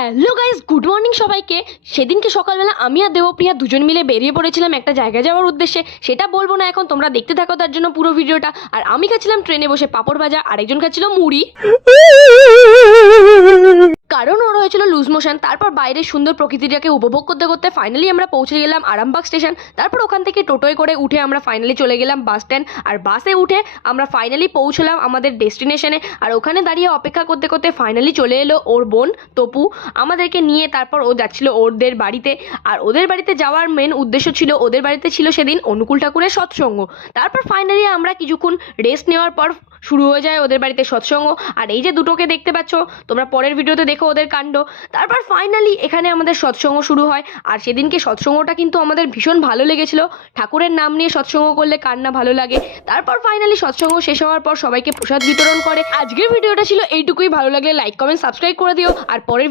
Hello guys, good morning সবাইকে। সেদিনকে সকালবেলা আমি আর দেবপ্রিয়া দুজন মিলে বেরিয়ে পড়েছিলাম একটা জায়গায় যাওয়ার উদ্দেশ্যে। সেটা বলবো না এখন, তোমরা দেখতে থাকো তার জন্য পুরো ভিডিওটা। আর আমি খাচ্ছিলাম ট্রেনে বসে পাঁপড় ভাজা, আরেকজন খাচ্ছিল মুড়ি, কারণ ওর হয়েছিল লুজ মোশন। তারপর বাইরের সুন্দর প্রকৃতিটাকে উপভোগ করতে করতে ফাইনালি আমরা পৌঁছে গেলাম আরামবাগ স্টেশন। তারপর ওখান থেকে টোটোয় করে উঠে আমরা ফাইনালি চলে গেলাম বাস স্ট্যান্ড। আর বাসে উঠে আমরা ফাইনালি পৌঁছলাম আমাদের ডেস্টিনেশনে। আর ওখানে দাঁড়িয়ে অপেক্ষা করতে করতে ফাইনালি চলে এলো ওর বোন তপু আমাদেরকে নিয়ে। তারপর ও যাচ্ছিল ওদের বাড়িতে। আর ওদের বাড়িতে যাওয়ার মেন উদ্দেশ্য ছিল, ওদের বাড়িতে ছিল সেদিন অনুকূল ঠাকুরের সৎসঙ্গ। তারপর ফাইনালি আমরা কিছুক্ষণ রেস্ট নেওয়ার পর শুরু হয়ে যায় ওদের বাড়িতে সৎসঙ্গ। আর এই যে দুটোকে দেখতে পাচ্ছ তোমরা, পরের ভিডিওতে দেখো ওদের কাণ্ড। তারপর ফাইনালি এখানে আমাদের সৎসঙ্গ শুরু হয়। আর সেদিনকে সৎসঙ্গটা কিন্তু আমাদের ভীষণ ভালো লেগেছিল। ঠাকুরের নাম নিয়ে সৎসঙ্গ করলে কার না ভালো লাগে। তারপর ফাইনালি সৎসঙ্গ শেষ হওয়ার পর সবাইকে প্রসাদ বিতরণ করে। আজকের ভিডিওটা ছিল এইটুকুই। ভালো লাগলে লাইক কমেন্ট সাবস্ক্রাইব করে দিও। আর পরের